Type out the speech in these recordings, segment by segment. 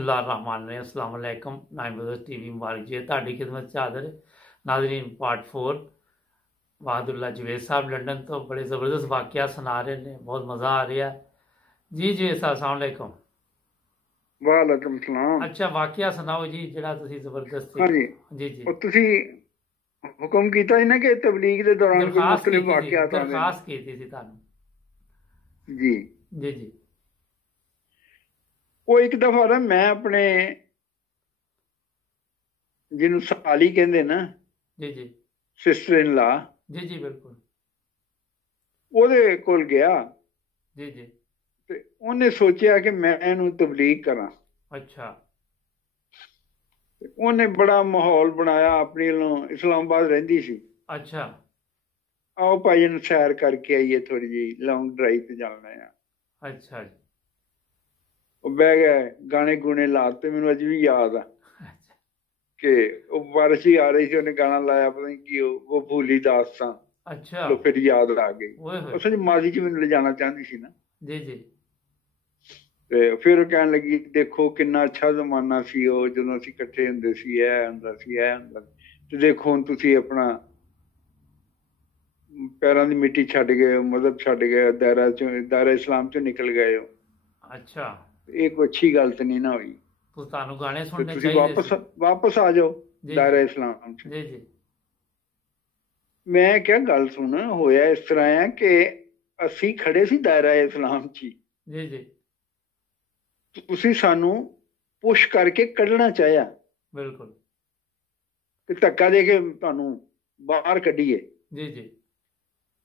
अस्सलाम वालेकुम। नाइम brothers TV मुबारक जी ਤੁਹਾਡੀ खिदमत से हाजिर है। नाजरीन पार्ट 4 बहादुल्ला जवेद साहब लंदन तो बड़े ज़बरदस्त वाक़या सुना रहे हैं, बहुत मज़ा आ रहा है जी। जवेद साहब अस्सलाम वालेकुम। वालेकुम सलाम। अच्छा वाक़या सुनाओ जी ਜਿਹੜਾ ਤੁਸੀਂ ਜ਼ਬਰਦਸਤ। हाँ जी, जी जी और तुसी हुक्म कीता ही ना कि तबलीग के दौरान कोई दरखास्त की मुख्तलिफ थी, वाक़यात आते हैं। दरखास्त की थी ਤੁਹਾਨੂੰ। जी, जी जी वो एक दफा ना मैं अपने जिन्हों साली कहते ना जी जी सिस्टर इन ला जी जी बिल्कुल ਉਹਦੇ ਕੋਲ ਗਿਆ जी जी ਤੇ ਉਹਨੇ ਸੋਚਿਆ ਕਿ ਮੈਂ ਇਹਨੂੰ ਤਬਲੀਗ ਕਰਾਂ। अच्छा ਤੇ ਉਹਨੇ ਬੜਾ ਮਾਹੌਲ ਬਣਾਇਆ, ਆਪਣੀ ਵੱਲੋਂ ਇਸਲਾਮਾਬਾਦ ਰਹਿੰਦੀ ਸੀ। अच्छा ਆਓ ਭਾਈ ਨੂੰ ਸੈਰ ਕਰਕੇ ਆਈਏ, ਥੋੜੀ ਜਿਹੀ ਲੌਂਗ ਡਰਾਈਵ ਤੇ ਜਾਣਾ ਆ। अच्छा जी ਉਹ ਬਹਿ ਗਏ, ਗਾਣੇ ਗੂਣੇ ਲਾਤੇ। ਮੈਨੂੰ ਅੱਜ ਵੀ ਯਾਦ ਆ कि वो बारिश ही आ रही थी, उन्हें गाना लाया, पता नहीं कि वो भूली दास्तां। अच्छा लो फिर याद आ गई। ओए होए। उस माजी च मैनू ले जाना चाहती सी ना। जी जी ते फिर कहन लगी देखो कितना अच्छा जमाना सी वो, जदों असीं इकट्ठे हुंदे सी, ऐ हुंदा सी, ऐ हुंदा सी। ते देखो हुण तुसीं अपना पैरां दी मिट्टी छड्ड गए हो, मजहब छड्ड गए हो, दायरा इस्लाम चों निकल गए हो। अच्छा ये कोई अच्छी गल ते नहीं ना होई। तो ਤੁਹਾਨੂੰ ਗਾਣੇ ते ਸੁਣਨੇ तुसीं ਚਾਹੀਦੇ वापस आ जाओ जी दायरा इस्लाम च। जी जी मैं क्या गल सुन, होया इस तरह है कि असी खड़े सी दायरा इस्लाम ची, जी जी तुसी सानू पुश करके कढ़ना चाहया बिल्कुल कि धक्का दे के तुहानू बाहर कढ़ीए। जी जी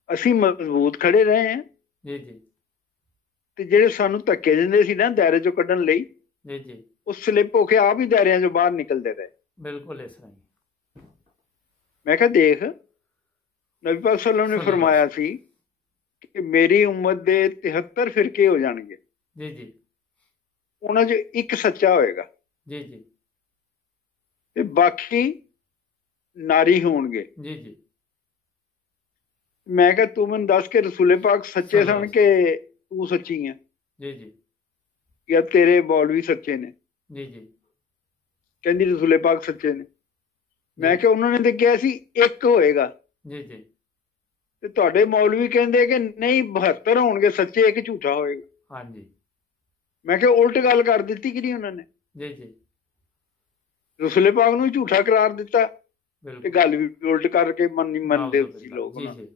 असी मजबूत खड़े रहे हैं जी जी ते जेड़े सानू धक्के दिंदे सी ना दायरे चों कढ़न लई, जी जी उस स्लिप होके आप ही दायरियां चों बाहर निकलते रहे। बिल्कुल इस तरह ही मैं कहा देख, नबी पाक सल्लल्लाहु अलैहि वसल्लम ने फरमाया सी कि मेरी उम्मत दे 73 फिरके हो जाणगे, जी जी उन्हां चों एक सच्चा होएगा जी जी ते बाकी नारी होणगे। जी जी मैं कहा तू मैनूं दस के रसूले पाक सच्चे सन कि तू सच्ची है, जी जी या तेरे मौलवी सच्चे ने? जी जी कहंदी रसूले पाक सच्चे ने। मैं कहा उन्होंने तो कहा सी एक होएगा, जी जी ते तुहाडे मौलवी कहंदे कि नहीं 72 होणगे सच्चे, एक झूठा होएगा। हाँ जी मैं कहा उल्ट गल कर दी कि नहीं उन्होंने? जी जी रसूले पाक नूं झूठा करार दिता ते बिल्कुल गल भी उल्ट करके मनदे सी लोग। जी जी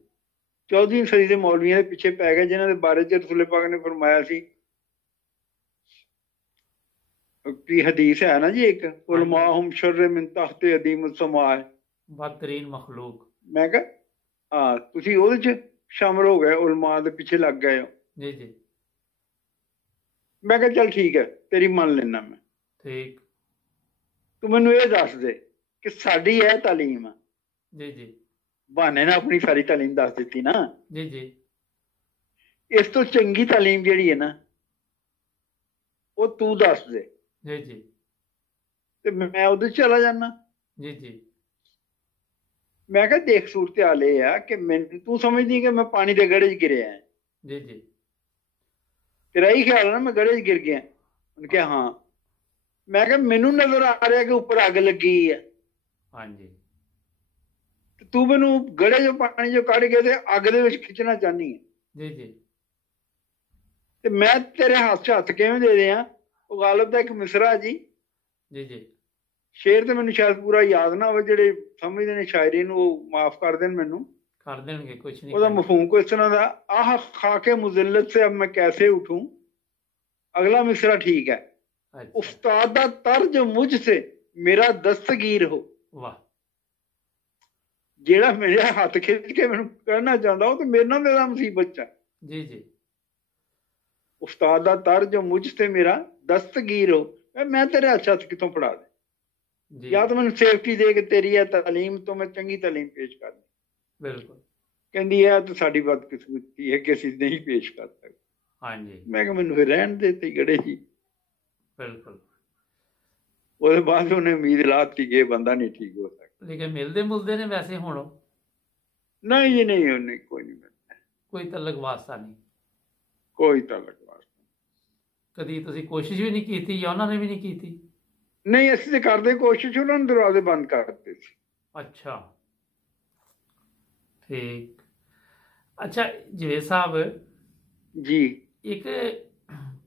14वीं सदी के मौलवियों के पीछे पै गए, जिन्हां दे बारे च रसूले पाक ने फरमाया सी की हदीस है ना जी, एक उलमाहुम शर्र मिन तहत अदीम समाए। बदतरीन मखलूक। मैं कहा हाँ तुसी ओहदे च शामिल हो गए, उलमा दे पीछे लग गए हो। जी जी मैं कहा चल ठीक है, तेरी मान लेना मैं। ठीक तू मैनू ये दस दे कि साडी है तालीम, जी जी बहाने ने अपनी सारी तालीम दस दी ना, जी जी इस तो चंगी तालीम जिहड़ी है ना वो तू दस दे जी जी ते मैं उधर चला जाना। जी जी मैं कहा देख सूरत हाल ये है कि मैनू तू समझदी कि मैं पानी दे गड़े च गिरिया है, जी जी तेरा ही ख्याल है ना मैं गड़े च गिर गया? उन्होंने कहा हाँ। मैं कहा मैनू नजर आ रहा कि ऊपर अग लगी है, हाँ जी तू मैनू गड़े जो पानी जो कढ़ के ते अग दे विच खिंचना चाहनी है, जी जी ते मैं तेरे हाथ च हथ किवें दे दियां? वो गालिब दा एक मिसरा जी, जी जी शेर तो मैनू शायद पूरा याद ना हो, जेड़े समझदे ने शायरी नूं माफ कर देन मैनू। कर देंगे कुछ नहीं ਉਹਦਾ करना। मफहूम को इस तरह दा, आह खाके मुजिल्लत से अब मैं कैसे उठूं। अगला मिसरा ठीक है, अच्छा उस्ताद दा तर्ज मुझसे मेरा दस्तगीर हो। वाह जेड़ा मेरे हाथ खिंच के मैनू करना चाहता हो तो मेरे नाल मेरा मुसीबत च है। जी जी उस्ताद दा तर्ज मुझसे मेरा दस्तगीर हो। मैं तेरे हथ कितों फड़ा दे, जी या तो मैनू सेफ्टी दे के तेरी है तालीम तो मैं चंगी तालीम पेश कर दी। बिल्कुल कहंदी है तो साडी बदकिस्मती है कि असीं नहीं पेश कर सकते। हाँ जी मैं कहा मैनू फिर रहन दे ते गड़े जी। बिल्कुल ਉਹਦੇ ਬਾਅਦ ਉਹਨੇ ਉਮੀਦ ਲਾਤੀ कि बंदा नहीं ठीक हो सकता। लेकिन मिलते मुलते ने वैसे हुण नहीं जी नहीं, उन्हें कोई नहीं मिलता, कोई तलक वास्ता नहीं। कोई तलक वास्ता। ਕਦੀ ਤੁਸੀਂ ਕੋਸ਼ਿਸ਼ ਵੀ ਨਹੀਂ ਕੀਤੀ ਜਾਂ ਉਹਨਾਂ ਨੇ ਵੀ ਨਹੀਂ ਕੀਤੀ? ਨਹੀਂ, ਅਸੀਂ ਤੇ ਕਰਦੇ ਕੋਸ਼ਿਸ਼, ਉਹਨਾਂ ਨੇ ਦਰਵਾਜ਼ੇ ਬੰਦ ਕਰ ਦਿੱਤੇ ਸੀ। ਅੱਛਾ, ਠੀਕ। ਅੱਛਾ ਜਵੇਦ ਸਾਹਿਬ ਜੀ। ਇੱਕ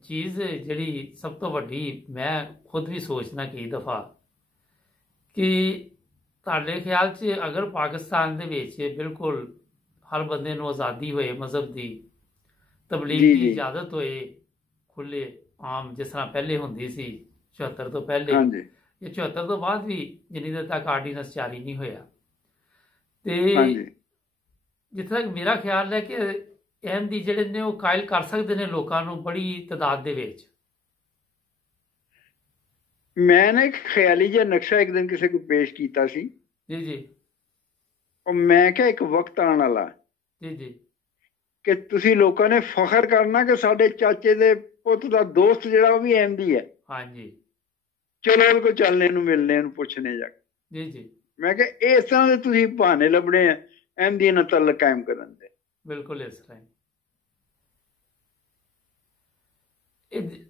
ਚੀਜ਼ ਜਿਹੜੀ ਸਭ ਤੋਂ ਵੱਡੀ ਮੈਂ ਖੁਦ ਵੀ ਸੋਚਣਾ ਕਈ ਦਫਾ ਕਿ ਤੁਹਾਡੇ ਖਿਆਲ 'ਚ ਅਗਰ ਪਾਕਿਸਤਾਨ ਦੇ ਵਿੱਚ ਬਿਲਕੁਲ ਹਰ ਬੰਦੇ ਨੂੰ ਆਜ਼ਾਦੀ ਹੋਏ ਮਜ਼ਹਬ ਦੀ, ਤਬਲੀਗ ਜੀ ਦੀ ਜੀ ਇਜਾਜ਼ਤ ਹੋਏ ਖੁੱਲੇ ਆਮ, ਜਿਸ ਤਰ੍ਹਾਂ ਪਹਿਲੇ ਹੁੰਦੀ ਸੀ 74 ਤੋਂ ਪਹਿਲੇ ਹਾਂਜੀ ਜਾਂ 74 ਤੋਂ ਬਾਅਦ ਵੀ, ਜਿੰਨੀ ਦੇਰ ਤੱਕ ਆਰਡੀਨੈਂਸ ਜਾਰੀ ਨਹੀਂ ਹੋਇਆ। ਤੇ ਹਾਂਜੀ ਜਿੱਥੇ ਤੱਕ ਮੇਰਾ ਖਿਆਲ ਹੈ ਕਿ ਅਹਿਮਦੀ ਜਿਹੜੇ ਨੇ ਉਹ ਕਾਇਲ ਕਰ ਸਕਦੇ ਨੇ ਲੋਕਾਂ ਨੂੰ ਬੜੀ ਤਾਦਾਦ ਦੇ ਵਿੱਚ। ਮੈਂ ਨਾ ਇੱਕ ਖਿਆਲੀ ਜਿਹਾ ਨਕਸ਼ਾ ਇੱਕ ਦਿਨ ਕਿਸੇ ਕੋਲ ਪੇਸ਼ ਕੀਤਾ ਸੀ। ਜੀ ਜੀ ਉਹ ਮੈਂ ਕਿਹਾ ਇੱਕ ਵਕਤ ਆਉਣ ਵਾਲਾ ਜੀ ਜੀ ਕਿ ਤੁਸੀਂ ਲੋਕਾਂ ਨੇ ਫਖਰ ਕਰਨਾ ਕਿ ਸਾਡੇ ਚਾਚੇ ਦੇ ਪੁੱਤ ਦਾ ਦੋਸਤ ਜਿਹੜਾ ਉਹ ਵੀ ਅਹਿਮਦੀ ਹੈ। ਹਾਂਜੀ ਚਲੋ ਉਹਦੇ ਕੋਲ ਚੱਲਣੇ ਨੂੰ, ਮਿਲਣੇ ਨੂੰ, ਪੁੱਛਣੇ ਜਾ ਕੇ। ਜੀ ਜੀ ਮੈਂ ਕਿਹਾ ਇਸ ਤਰ੍ਹਾਂ ਦੇ ਤੁਸੀਂ ਬਹਾਨੇ ਲੱਭਣੇ ਆ ਅਹਿਮਦੀ ਨਾਲ ਤਾਲੁਕ ਕਾਇਮ ਕਰਨ ਦੇ। ਬਿਲਕੁਲ ਇਸ ਤਰ੍ਹਾਂ ਹੀ।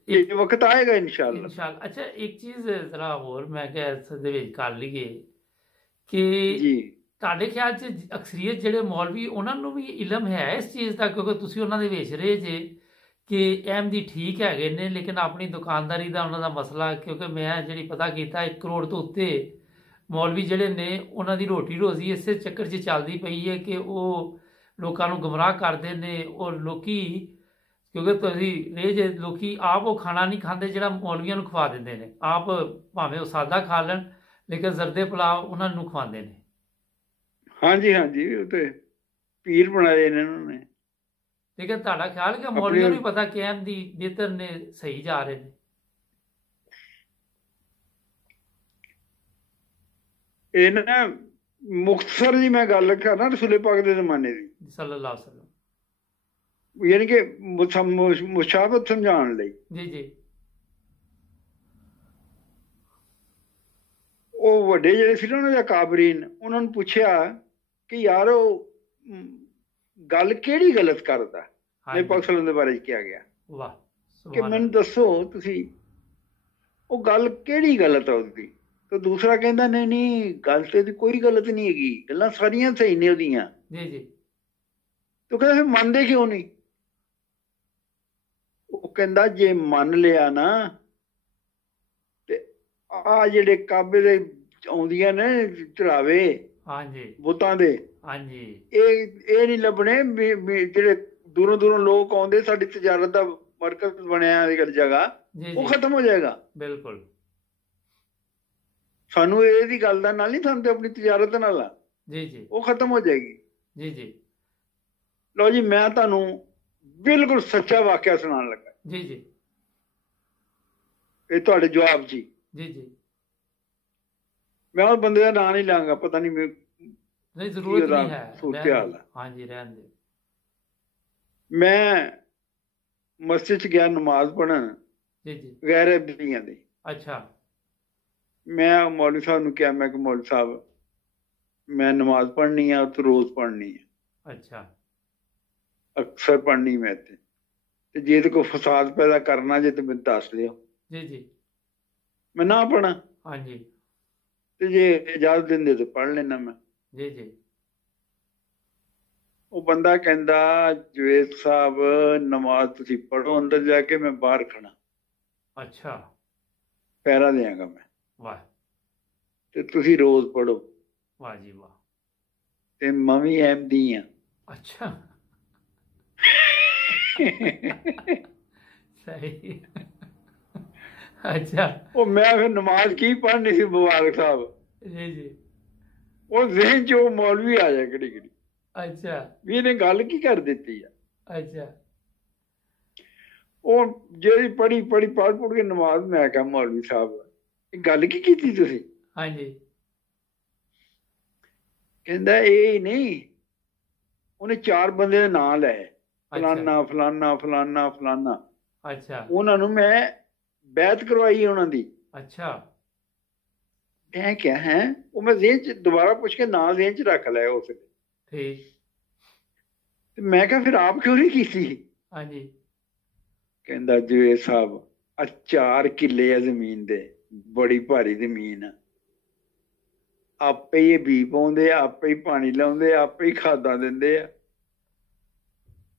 ਇਹ ਵਕਤ ਆਏਗਾ ਇਨਸ਼ਾਅੱਲਾ। ਇਨਸ਼ਾਅੱਲਾ। ਅੱਛਾ ਇੱਕ ਚੀਜ਼ ਜ਼ਰਾ ਹੋਰ ਮੈਂ ਕਿਹਾ ਇਸ ਦੇ ਵਿੱਚ ਕਰ ਲਈਏ ਕਿ ਜੀ ਤੁਹਾਡੇ ਖਿਆਲ 'ਚ ਅਕਸਰੀਅਤ ਜਿਹੜੇ ਮੌਲਵੀ ਉਹਨਾਂ ਨੂੰ ਵੀ ਇਲਮ ਹੈ ਇਸ ਚੀਜ਼ ਦਾ, ਕਿਉਂਕਿ ਤੁਸੀਂ ਉਹਨਾਂ ਦੇ ਵਿੱਚ ਰਹੇ ਜੇ, ਕਿ ਅਹਿਮਦੀ ਠੀਕ ਹੈਗੇ ਨੇ ਲੇਕਿਨ ਆਪਣੀ ਦੁਕਾਨਦਾਰੀ ਦਾ ਉਹਨਾਂ ਦਾ ਮਸਲਾ, ਕਿਉਂਕਿ ਮੈਂ ਜਿਹੜੀ ਪਤਾ ਕੀਤਾ 1 ਕਰੋੜ ਤੋਂ ਉੱਤੇ ਮੌਲਵੀ ਜਿਹੜੇ ਨੇ ਉਹਨਾਂ ਦੀ ਰੋਟੀ ਰੋਜ਼ੀ ਇਸੇ ਚੱਕਰ 'ਚ ਚੱਲਦੀ ਪਈ ਹੈ ਕਿ ਉਹ ਲੋਕਾਂ ਨੂੰ ਗੁੰਮਰਾਹ ਕਰਦੇ ਨੇ। ਔਰ ਲੋਕੀ, ਕਿਉਂਕਿ ਤੁਸੀਂ ਰਹੇ ਜੇ, ਲੋਕੀ ਆਪ ਉਹ ਖਾਣਾ ਨਹੀਂ ਖਾਂਦੇ ਜਿਹੜਾ ਮੌਲਵੀਆਂ ਨੂੰ ਖਵਾ ਦਿੰਦੇ ਨੇ। ਆਪ ਭਾਵੇਂ ਉਹ ਸਾਦਾ ਖਾ ਲੈਣ ਲੇਕਿਨ ਜ਼ਰਦੇ ਪੁਲਾਵ ਉਹਨਾਂ ਨੂੰ ਖਵਾਉਂਦੇ ਨੇ। ਹਾਂਜੀ ਹਾਂਜੀ, ਉਹ ਤੇ ਪੀਰ ਬਣਾਏ ਨੇ ਉਹਨਾਂ ਨੇ। ਲੇਕਿਨ ਤੁਹਾਡਾ ਖਿਆਲ ਕਿ ਮੌਲਵੀਆਂ ਨੂੰ ਵੀ ਪਤਾ ਕਿ ਅਹਿਮਦੀ ਬਿਹਤਰ ਨੇ, ਸਹੀ ਜਾ ਰਹੇ ਨੇ? ਇਹ ਨਾ ਮੁਖਤਸਰ ਜੀ ਮੈਂ ਗੱਲ ਕਰਨਾ ਰਸੂਲੇ ਪਾਕ ਦੇ ਜ਼ਮਾਨੇ ਦੀ, ਸੱਲੱਲਾਹੁ ਅਲੈਹਿ ਵਸੱਲਮ, ਯਾਨੀ ਕਿ ਮੁਸ਼ਾਬਤ ਸਮਝਾਉਣ ਲਈ। ਜੀ ਜੀ ਉਹ ਵੱਡੇ ਜਿਹੜੇ ਸੀ ਨਾ ਉਹਨਾਂ ਦੇ ਕਾਬਰੀਨ, ਉਹਨਾਂ ਨੂੰ ਪੁੱਛਿਆ ਕਿ ਯਾਰ ਉਹ ਗੱਲ ਕਿਹੜੀ ਗਲਤ ਕਰਦਾ ਨਬੀ ਪਾਕ ਸੱਲੱਲਾਹੁ ਦੇ ਬਾਰੇ ਕਿਹਾ ਗਿਆ ਵਾਹ ਕਿ ਮੈਨੂੰ ਦੱਸੋ ਤੁਸੀਂ ਉਹ ਗੱਲ ਕਿਹੜੀ ਗਲਤ ਹੈ ਉਹਦੀ। ਤੇ ਦੂਸਰਾ ਕਹਿੰਦਾ ਨਹੀਂ ਨਹੀਂ, ਗੱਲ ਤੇ ਉਹਦੀ ਕੋਈ ਗਲਤ ਨਹੀਂ ਹੈਗੀ, ਗੱਲਾਂ ਸਾਰੀਆਂ ਸਹੀ ਨੇ ਉਹਦੀਆਂ। ਜੀ ਜੀ ਤੂੰ ਕਹਿੰਦਾ ਫਿਰ ਮੰਨਦੇ ਕਿਉਂ ਨਹੀਂ? ਉਹ ਕਹਿੰਦਾ ਜੇ ਮੰਨ ਲਿਆ ਨਾ ਤੇ ਆ ਜਿਹੜੇ ਕਾਬੇ ਦੇ ਆਉਂਦੀਆਂ ਨੇ ਚੜਾਵੇ ਹਾਂਜੀ ਬੁੱਤਾਂ ਦੇ, ਹਾਂਜੀ ਇਹ ਨਹੀਂ ਲੱਭਣੇ ਜਿਹੜੇ ਦੂਰੋਂ ਦੂਰੋਂ ਲੋਕ ਆਉਂਦੇ, ਸਾਡੀ ਤਜਾਰਤ ਦਾ ਮਰਕਜ਼ ਬਣਿਆ ਇਹ ਜਗ੍ਹਾ, ਉਹ ਖਤਮ ਹੋ ਜਾਏਗਾ। ਬਿਲਕੁਲ ਸਾਨੂੰ ਇਹਦੀ ਗੱਲ ਦਾ ਨਾਲ ਨਹੀਂ, ਸਾਨੂੰ ਤੇ ਆਪਣੀ ਤਜਾਰਤ ਨਾਲ ਆ। ਜੀ ਜੀ ਉਹ ਖਤਮ ਹੋ ਜਾਏਗੀ। ਜੀ ਜੀ ਲਓ ਜੀ, ਮੈਂ ਤੁਹਾਨੂੰ ਬਿਲਕੁਲ ਸੱਚਾ ਵਾਕਿਆ ਸੁਣਾਉਣ ਲੱਗਾ। ਜੀ ਜੀ ਇਹ ਤੁਹਾਡੇ ਜਵਾਬ ਜੀ। ਜੀ ਜੀ ਮੈਂ ਉਸ ਬੰਦੇ ਦਾ ਨਾਂ ਨਹੀਂ ਲਾਂਗਾ, ਪਤਾ ਨਹੀਂ ਨਹੀਂ, ਜ਼ਰੂਰਤ ਨਹੀਂ ਹੈ, ਸੂਰਤ ਹਾਲ ਹੈ। ਹਾਂਜੀ ਰਹਿਣ ਦੇ। ਮੈਂ ਮਸਜਿਦ 'ਚ ਗਿਆ ਨਮਾਜ਼ ਪੜ੍ਹਨ ਜੀ ਜੀ ਗੈਰ ਅਹਿਮਦੀਆਂ ਦੀ। ਅੱਛਾ ਮੈਂ ਮੌਲਵੀ ਸਾਹਿਬ ਨੂੰ ਕਿਹਾ, ਮੈਂ ਕਿ ਮੌਲਵੀ ਸਾਹਿਬ ਮੈਂ ਨਮਾਜ਼ ਪੜ੍ਹਨੀ ਆ ਤੇ ਰੋਜ਼ ਪੜ੍ਹਨੀ ਆ, ਅੱਛਾ ਅਕਸਰ ਪੜ੍ਹਨੀ ਮੈਂ ਤੇ ਜੇ ਤੇ ਕੋਈ ਫਸਾਦ ਪੈਦਾ ਕਰਨਾ ਜੇ ਤੇ ਮੈਨੂੰ ਦੱਸ ਲਿਓ, ਜੀ ਜੀ ਮੈਂ ਨਾ ਪੜ੍ਹਾਂ। ਹਾਂਜੀ ਤੇ ਜੇ ਇਜਾਜ਼ਤ ਦਿੰਦੇ ਤੇ ਪੜ੍ਹ ਲੈਣਾ ਮੈਂ। ਜੀ ਜੀ ਉਹ ਬੰਦਾ ਕਹਿੰਦਾ ਜਵੇਦ ਸਾਹਿਬ ਨਮਾਜ਼ ਤੁਸੀਂ ਪੜ੍ਹੋ ਅੰਦਰ ਜਾ ਕੇ, ਮੈਂ ਬਾਹਰ ਖੜਾ ਅੱਛਾ ਪਹਿਰਾ ਦਿਆਂਗਾ ਮੈਂ, ਵਾਹ ਤੇ ਤੁਸੀਂ ਰੋਜ਼ ਪੜ੍ਹੋ। ਵਾਹ ਜੀ ਵਾਹ। ਤੇ ਮੈਂ ਵੀ ਅਹਿਮਦੀ ਆ। ਅੱਛਾ ਸਹੀ। ਅੱਛਾ ਉਹ ਮੈਂ ਫਿਰ ਨਮਾਜ਼ ਕੀ ਪੜ੍ਹਨੀ ਸੀ ਮੁਬਾਰਕ ਸਾਹਿਬ, ਜੀ ਜੀ ਉਹ ਜ਼ਿਹਨ 'ਚ ਉਹ ਮੌਲਵੀ ਆ ਜਾ ਕਿਹੜੀ ਕਿਹੜੀ, ਅੱਛਾ ਵੀ ਇਹਨੇ ਗੱਲ ਕੀ ਕਰ ਦਿੱਤੀ ਆ। ਅੱਛਾ ਉਹ ਜਿਹੜੀ ਪੜ੍ਹ ਪੁੜ ਕੇ ਨਮਾਜ਼, ਮੈਂ ਕਿਹਾ ਮੌਲਵੀ ਸਾਹਿਬ ਇਹ ਗੱਲ ਕੀ ਕੀਤੀ ਤੁਸੀਂ? ਹਾਂਜੀ ਕਹਿੰਦਾ ਇਹ ਹੀ ਨਹੀਂ, ਉਹਨੇ 4 ਬੰਦੇ ਦੇ ਨਾਂ ਲਏ, ਫਲਾਨਾ ਫਲਾਨਾ ਫਲਾਨਾ ਫਲਾਨਾ। ਅੱਛਾ ਉਹਨਾਂ ਨੂੰ ਮੈਂ ਬੈਤ ਕਰਵਾਈ ਉਹਨਾਂ ਦੀ। ਅੱਛਾ ਮੈਂ ਕਿਹਾ ਹੈ, ਉਹ ਮੈਂ ਜ਼ਿਹਨ 'ਚ ਦੁਬਾਰਾ ਪੁੱਛ ਕੇ ਨਾਂ ਜ਼ਿਹਨ 'ਚ ਰੱਖ ਲਿਆ ਉਸ ਵੇਲੇ। ਠੀਕ। ਤੇ ਮੈਂ ਕਿਹਾ ਫਿਰ ਆਪ ਕਿਉਂ ਨਹੀਂ ਕੀਤੀ? ਹਾਂਜੀ ਕਹਿੰਦਾ ਜਵੇਦ ਸਾਹਿਬ ਆ 4 ਕਿੱਲੇ ਆ ਜ਼ਮੀਨ ਦੇ, ਬੜੀ ਭਾਰੀ ਜ਼ਮੀਨ ਆ, ਆਪੇ ਹੀ ਬੀ ਪਾਉਂਦੇ ਆ, ਆਪੇ ਹੀ ਪਾਣੀ ਲਾਉਂਦੇ ਆ, ਆਪੇ ਹੀ ਖਾਦਾਂ ਦਿੰਦੇ ਆ,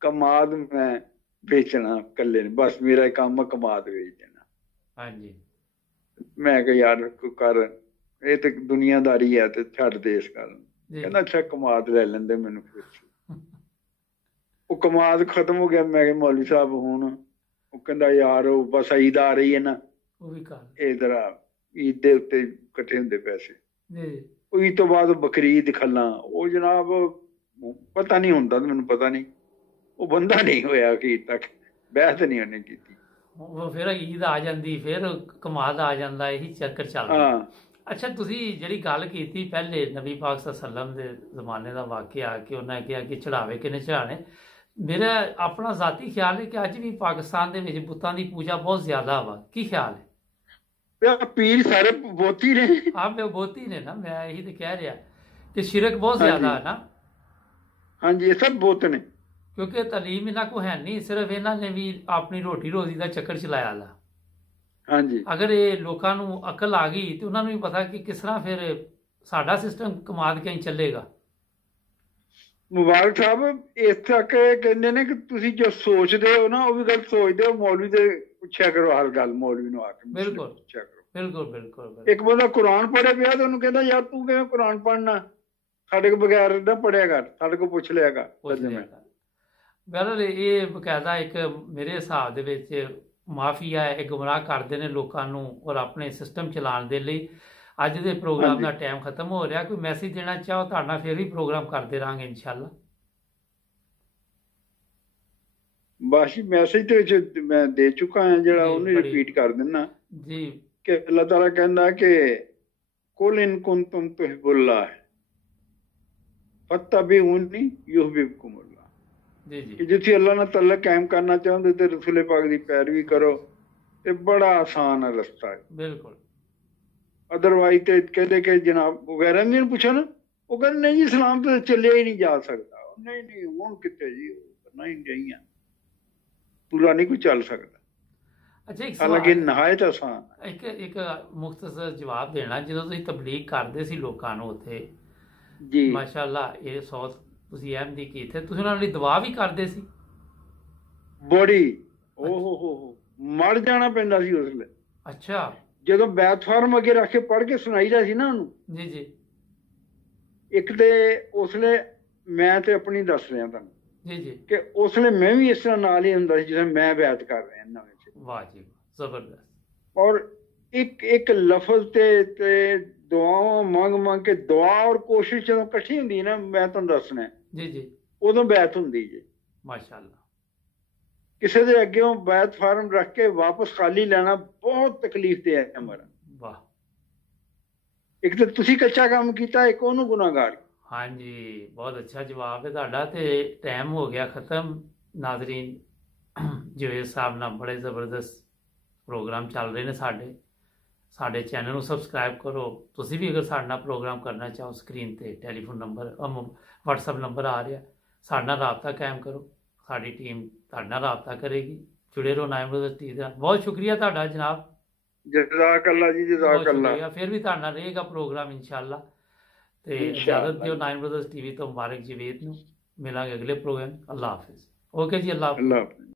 ਕਮਾਦ ਮੈਂ ਵੇਚਣਾ ਇਕੱਲੇ ਨੇ, ਬਸ ਮੇਰਾ ਕੰਮ ਆ ਕਮਾਦ ਵੇਚ ਦੇਣਾ। ਹਾਂਜੀ। ਮੈਂ ਕਿਹਾ ਯਾਰ ਕੋਈ ਕਰ, ਇਹ ਤੇ ਦੁਨੀਆਦਾਰੀ ਹੈ ਤੇ ਛੱਡ ਦੇ ਇਸ ਗੱਲ ਨੂੰ। ਕਹਿੰਦਾ ਅੱਛਾ ਕਮਾਦ ਲੈ ਲੈਂਦੇ ਮੈਨੂੰ ਫਿਰ। ਉਹ ਕਮਾਦ ਖਤਮ ਹੋ ਗਿਆ। ਮੈਂ ਕਿਹਾ ਮੌਲਵੀ ਸਾਹਿਬ ਹੁਣ, ਉਹ ਕਹਿੰਦਾ ਯਾਰ ਉਹ ਬਸ ਈਦ ਆ ਰਹੀ ਹੈ ਨਾ, ਇਧਰ ਈਦ ਦੇ ਉੱਤੇ ਇਕੱਠੇ ਹੁੰਦੇ ਪੈਸੇ, ਉਹ ਈਦ ਤੋਂ ਬਾਅਦ ਬਕਰੀਦ ਖੱਲਾਂ, ਉਹ ਜਨਾਬ ਪਤਾ ਨਹੀਂ ਹੁੰਦਾ, ਮੈਨੂੰ ਪਤਾ ਨਹੀਂ, ਉਹ ਬੰਦਾ ਨਹੀਂ ਹੋਇਆ ਕਿ ਈਦ ਤੱਕ ਬਹਿਸ ਨਹੀਂ ਉਹਨੇ ਕੀਤੀ। ਫਿਰ ਈਦ ਆ ਜਾਂਦੀ, ਫਿਰ ਕਮਾਦ ਆ ਜਾਂਦਾ, ਇਹੀ ਚੱਕਰ ਚੱਲਦਾ। ਅੱਛਾ, ਤੁਸੀਂ ਜਿਹੜੀ ਗੱਲ ਕੀਤੀ ਪਹਿਲੇ ਨਬੀ ਪਾਕ ਸੱਲਮ ਦੇ ਜ਼ਮਾਨੇ ਦਾ ਵਾਕਿਆ ਕਿ ਉਹਨਾਂ ਕਿਹਾ ਕਿ ਚੜਾਵੇ ਕਿਹਨੇ ਚੜਾਣੇ, ਮੇਰਾ ਆਪਣਾ ਜ਼ਾਤੀ ਖਿਆਲ ਹੈ ਕਿ ਅੱਜ ਵੀ ਪਾਕਿਸਤਾਨ ਦੇ ਵਿੱਚ ਬੁੱਤਾਂ ਦੀ ਪੂਜਾ ਬਹੁਤ ਜ਼ਿਆਦਾ ਵਾ, ਕੀ ਖਿਆਲ ਹੈ? ਪੀਰ ਸਾਰੇ ਬੋਤੀ ਨੇ। ਹਾਂ ਬੋਤੀ ਨੇ ਨਾ, ਮੈਂ ਇਹੀ ਤੇ ਕਹਿ ਰਿਹਾ ਕਿ ਸ਼ਿਰਕ ਬਹੁਤ ਜ਼ਿਆਦਾ ਹੈ ਨਾ। ਹਾਂਜੀ, ਇਹ ਸਭ ਬੁੱਤ ਨੇ, ਕਿਉਂਕਿ ਤਾਲੀਮ ਇਹਨਾਂ ਕੋ ਹੈ ਨਹੀਂ, ਸਿਰਫ ਇਹਨਾਂ ਨੇ ਵੀ ਆਪਣੀ ਰੋਟੀ ਰੋਜ਼ੀ ਦਾ ਚੱਕਰ ਚਲਾਇਆ ਲਾ। ਹਾਂਜੀ, ਅਗਰ ਇਹ ਲੋਕਾਂ ਨੂੰ ਅਕਲ ਆ ਗਈ ਤੇ ਉਹਨਾਂ ਨੂੰ ਵੀ ਪਤਾ ਕਿ ਕਿਸ ਤਰ੍ਹਾਂ ਫਿਰ ਸਾਡਾ ਸਿਸਟਮ ਕਮਾਦ ਕਿਉਂ ਚੱਲੇਗਾ। ਮੁਬਾਰਕ ਸਾਹਿਬ ਇਸ ਤੱਕ ਕਹਿੰਦੇ ਨੇ ਕਿ ਤੁਸੀਂ ਜੋ ਸੋਚਦੇ ਹੋ ਨਾ ਉਹ ਵੀ ਗੱਲ ਸੋਚਦੇ ਹੋ, ਮੌਲਵੀ ਦੇ ਪੁੱਛਿਆ ਕਰੋ ਹਰ ਗੱਲ, ਮੌਲਵੀ ਨੂੰ ਆ ਕੇ ਬਿਲਕੁਲ ਪੁੱਛਿਆ ਕਰੋ। ਬਿਲਕੁਲ ਬਿਲਕੁਲ। ਇੱਕ ਬੰਦਾ ਕੁਰਾਨ ਪੜ੍ਹੇ ਪਿਆ ਤੇ ਉਹਨੂੰ ਕਹਿੰਦਾ ਯਾਰ ਤੂੰ ਕਿਵੇਂ ਕੁਰਾਨ ਪੜ੍ਹਨਾ, ਸਾਡੇ ਕੋਲ ਬਗੈਰ ਨਾ ਪੜ੍ਹਿਆ ਕਰ, ਸਾਡੇ ਕੋਲ ਪੁੱਛ ਲਿਆ ਕਰ। ਬਹਿਰਹਾਲ ਇਹ ਬਕਾਇਦਾ ਇੱਕ ਮੇਰੇ ਹਿਸਾਬ ਦੇ ਵਿੱਚ ਮਾਫੀਆ ਹੈ, ਇਹ ਗੁੰਮਰਾਹ ਕਰਦੇ ਨੇ ਲੋਕਾਂ ਨੂੰ ਔਰ ਆਪਣੇ ਸਿਸਟਮ ਚਲਾਉਣ ਦੇ ਲਈ। ਅੱਜ ਦੇ ਪ੍ਰੋਗਰਾਮ ਦਾ ਟਾਈਮ ਖਤਮ ਹੋ ਰਿਹਾ, ਕੋਈ ਮੈਸੇਜ ਦੇਣਾ ਚਾਹੋ ਤੁਹਾਡੇ ਨਾਲ ਫਿਰ ਵੀ ਪ੍ਰੋਗਰਾਮ ਕਰਦੇ ਰਹਾਂਗੇ ਇਨਸ਼ਾਅੱਲਾ। ਬਸ ਮੈਸੇਜ ਤੇ ਵਿੱਚ ਮੈਂ ਦੇ ਚੁੱਕਾ ਹਾਂ, ਜਿਹੜਾ ਉਹਨੂੰ ਰਿਪੀਟ ਕਰ ਦਿੰਦਾ ਜੀ ਕਿ ਅੱਲਾਹ ਤਾਲਾ ਕਹਿੰਦਾ ਕਿ ਕੁਲ ਇਨ ਕੁੰਤੁਮ ਤੁਹਿਬੁੱਲਾਹ ਫੱਤਬਿਊਨੀ ਯੁਹਬਿਬਕੁਮੁੱਲਾਹ। ਜੀ ਜੀ, ਕਿ ਜੇ ਤੁਸੀਂ ਅੱਲਾਹ ਨਾਲ ਤਾਲੁਕ ਕਾਇਮ ਕਰਨਾ ਚਾਹੁੰਦੇ ਤੇ ਰਸੂਲੇ ਪਾਕ ਦੀ ਪੈਰਵੀ ਕਰੋ, ਤੇ ਬੜਾ ਆਸਾਨ ਹੈ ਰਸਤਾ ਹੈ। ਬਿਲਕੁਲ। ਅਦਰਵਾਈਜ਼ ਤੇ ਕਹਿੰਦੇ ਕਿ ਜਨਾਬ ਵਗੈਰਾ ਨੂੰ ਪੁੱਛੋ ਨਾ, ਉਹ ਕਹਿੰਦੇ ਨਹੀਂ ਜੀ ਇਸਲਾਮ ਤੋਂ ਚੱਲਿਆ ਹੀ ਨਹੀਂ ਜਾ ਸਕਦਾ। ਨਹੀਂ ਨਹੀਂ ਹੁਣ ਕਿੱਥੇ ਜੀ, ਨਹੀਂ ਗਈਆਂ, ਪੂਰਾ ਨਹੀਂ ਕੋਈ ਚੱਲ ਸਕਦਾ। ਅੱਛਾ, ਹਾਲਾਂਕਿ ਨਹਾਇਤ ਆਸਾਨ। ਇੱਕ ਮੁਖਤਸਰ ਜਵਾਬ ਦੇਣਾ, ਜਦੋਂ ਤੁਸੀਂ ਤਬਲੀਗ ਕਰਦੇ ਸੀ ਲੋਕਾਂ ਨੂੰ ਉੱਥੇ, ਜੀ ਮਾਸ਼ਾਅੱਲਾ ਇਹ ਸੌਤ ਤੁਸੀਂ ਅਹਿਮਦੀ ਕੀਤੇ, ਤੁਸੀਂ ਉਹਨਾਂ ਲਈ ਦੁਆ ਵੀ ਕਰਦੇ ਸੀ? ਬੜੀ ਓਹ ਮਰ ਜਾਣਾ ਪੈਂਦਾ ਸੀ ਉਸ ਵੇਲੇ। ਅੱਛਾ, ਜਦੋਂ ਬੈਤ ਫਾਰਮ ਅੱਗੇ ਰੱਖ ਕੇ ਪੜ੍ਹ ਕੇ ਸੁਣਾਈ ਦਾ ਸੀ ਨਾ ਉਹਨੂੰ। ਜੀ ਜੀ। ਇੱਕ ਤੇ ਉਸ ਵੇਲੇ ਮੈਂ ਤੇ ਆਪਣੀ ਦੱਸ ਰਿਹਾ ਤੁਹਾਨੂੰ ਜੀ ਜੀ ਕਿ ਉਸ ਵੇਲੇ ਮੈਂ ਵੀ ਇਸ ਤਰ੍ਹਾਂ ਨਾਲ ਹੀ ਹੁੰਦਾ ਸੀ ਜਿਵੇਂ ਮੈਂ ਬੈਤ ਕਰ ਰਿਹਾ ਨਵੇਂ ਚ। ਵਾਹ ਜੀ ਜ਼ਬਰਦਸਤ। ਔਰ ਇੱਕ ਇੱਕ ਲਫ਼ਜ਼ ਤੇ ਦੁਆਵਾਂ ਮੰਗ ਕੇ ਦੁਆ ਔਰ ਕੋਸ਼ਿਸ਼ ਜਦੋਂ ਇਕੱਠੀ ਹੁੰਦੀ ਨਾ, ਮੈਂ ਤੁਹਾਨੂੰ ਦੱਸਣਾ ਜੀ ਜੀ, ਉਦੋਂ ਬੈਤ ਹੁੰਦੀ ਜੀ ਮਾਸ਼ਾਅੱਲਾ। ਕਿਸੇ ਦੇ ਅੱਗੇੋਂ ਬੈਤ ਫਾਰਮ ਰੱਖ ਕੇ ਵਾਪਸ ਖਾਲੀ ਲੈਣਾ ਬਹੁਤ ਤਕਲੀਫ ਦੇ ਹੈ ਹਮਾਰਾ। ਵਾਹ, ਇੱਕ ਤਾਂ ਤੁਸੀਂ ਕੱਚਾ ਕੰਮ ਕੀਤਾ, ਇੱਕ ਉਹਨੂੰ ਗੁਨਾਹਗਾਰ। ਹਾਂਜੀ, ਬਹੁਤ ਅੱਛਾ ਜਵਾਬ ਹੈ ਤੁਹਾਡਾ। ਤੇ ਟਾਈਮ ਹੋ ਗਿਆ ਖਤਮ। ਨਾਜ਼ਰੀਨ, ਜਵੇਦ ਸਾਹਿਬ ਨਾਲ ਬੜੇ ਜ਼ਬਰਦਸਤ ਪ੍ਰੋਗਰਾਮ ਚੱਲ ਰਹੇ ਨੇ ਸਾਡੇ ਚੈਨਲ ਨੂੰ ਸਬਸਕ੍ਰਾਈਬ ਕਰੋ। ਤੁਸੀਂ ਵੀ ਅਗਰ ਸਾਡੇ ਨਾਲ ਪ੍ਰੋਗਰਾਮ ਕਰਨਾ ਚਾਹੋ, ਸਕਰੀਨ ਤੇ ਟੈਲੀਫੋਨ ਨੰਬਰ WhatsApp ਨੰਬਰ ਆ ਰਿਹਾ, ਸਾਡੇ ਨਾਲ ਰਾਬਤਾ ਕਾਇਮ ਕਰੋ, ਸਾਡੀ ਟੀਮ ਤੁਹਾਡੇ ਨਾਲ ਰਾਬਤਾ ਕਰੇਗੀ। ਜੁੜੇ ਰਹੋ ਨਾਇਮ ਬ੍ਰਦਰਜ਼ TV ਦਾ। ਬਹੁਤ ਸ਼ੁਕਰੀਆ ਤੁਹਾਡਾ ਜਨਾਬ। ਜਜ਼ਾਕ ਅੱਲਾ ਜੀ, ਜਜ਼ਾਕ ਅੱਲਾ। ਫਿਰ ਵੀ ਤੁਹਾਡੇ ਨਾਲ ਰਹੇਗਾ ਪ੍ਰੋਗਰਾਮ ਇਨਸ਼ਾਅੱਲਾ। ਤੇ ਇਜਾਜ਼ਤ ਦਿਓ ਨਾਇਮ ਬ੍ਰਦਰਜ਼ TV ਤੋਂ ਮੁਬਾਰਕ ਜਵੇਦ ਨੂੰ। ਮਿਲਾਂਗੇ ਅਗਲੇ ਪ੍ਰੋਗਰਾਮ। ਅੱਲਾ ਹਾਫਿਜ਼। ਓਕੇ ਜੀ, ਅੱਲਾ ਹਾਫਿਜ਼।